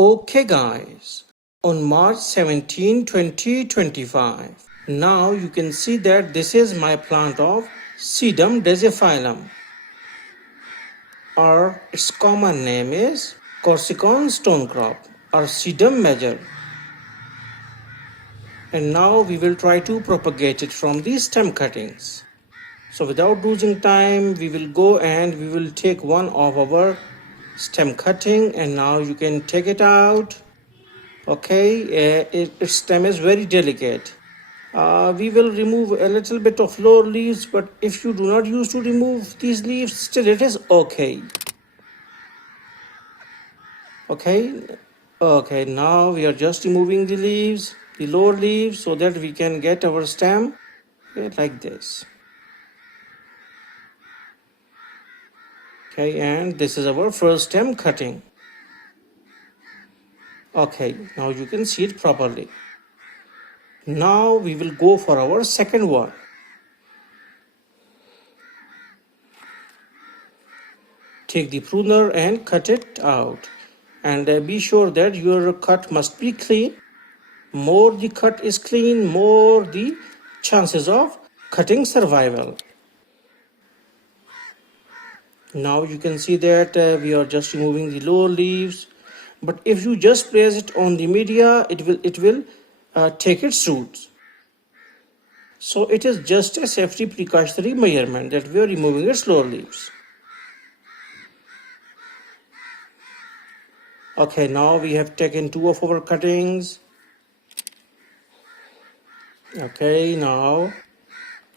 Okay guys, on March 17, 2025, now you can see that this is my plant of sedum dasyphyllum, or its common name is corsican stone crop or sedum major. And now we will try to propagate it from these stem cuttings. So without losing time, we will go and we will take one of our stem cutting, and now you can take it out. Okay, its stem is very delicate. We will remove a little bit of lower leaves, but if you do not use to remove these leaves, still it is okay. Okay, now we are just removing the leaves, the lower leaves, so that we can get our stem like this. Okay, and this is our first stem cutting. Okay, now you can see it properly. Now we will go for our second one. Take the pruner and cut it out, and be sure that your cut must be clean. More the cut is clean, more the chances of cutting survival. Now you can see that we are just removing the lower leaves, but if you just place it on the media, it will take its roots. So it is just a safety precautionary measurement that we are removing its lower leaves. Okay, now we have taken two of our cuttings. Okay, now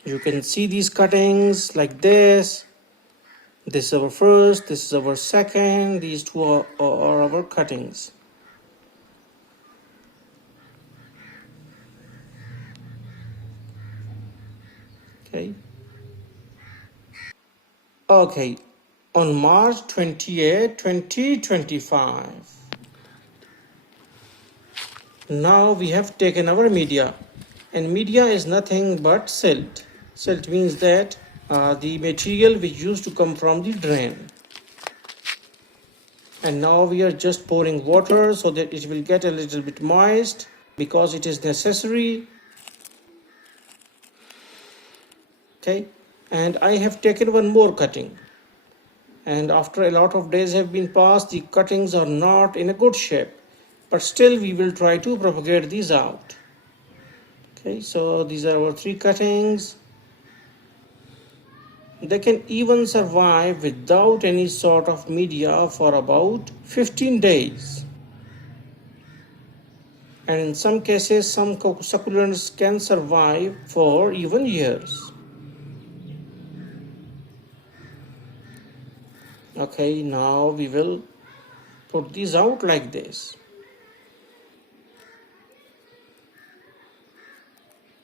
you can see these cuttings like this. This is our first, this is our second, these two are our cuttings. Okay, on March 28, 2025, now we have taken our media, and media is nothing but silt. Silt means that the material which used to come from the drain. And now we are just pouring water so that it will get a little bit moist, because it is necessary. Okay, and I have taken one more cutting, and after a lot of days have been passed, the cuttings are not in a good shape, but still we will try to propagate these out. Okay, so these are our three cuttings. They can even survive without any sort of media for about 15 days. And in some cases, some succulents can survive for even years. Okay, now we will put these out like this.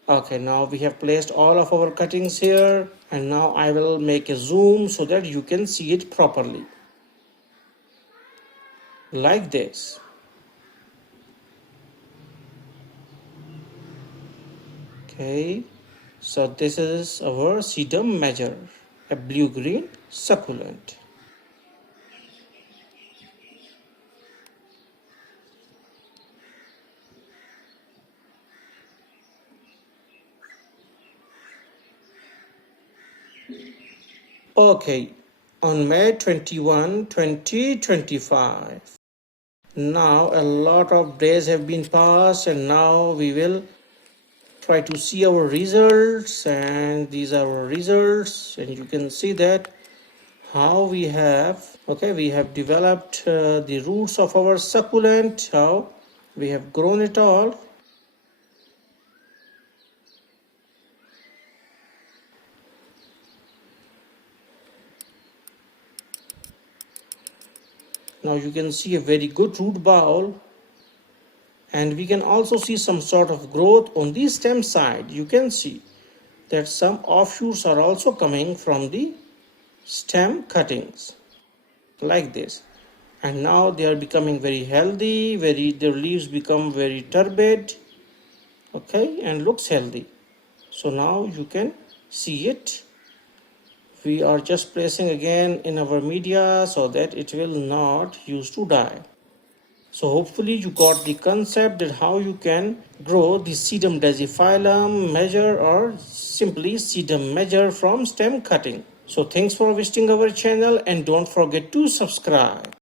Okay, now we have placed all of our cuttings here, and now I will make a zoom so that you can see it properly. Like this. Okay, so this is our sedum major, a blue-green succulent. Okay, on May 21, 2025, now a lot of days have been passed, and now we will try to see our results, and these are our results, and you can see that how we have developed the roots of our succulent, how we have grown it all. Now you can see a very good root ball, and we can also see some sort of growth on the stem side. You can see that some offshoots are also coming from the stem cuttings like this, and now they are becoming very healthy, their leaves become very turbid, okay, and looks healthy. So now you can see it. We are just placing again in our media so that it will not used to die. So hopefully you got the concept that how you can grow the sedum dasyphyllum measure or simply sedum measure from stem cutting. So thanks for visiting our channel and don't forget to subscribe.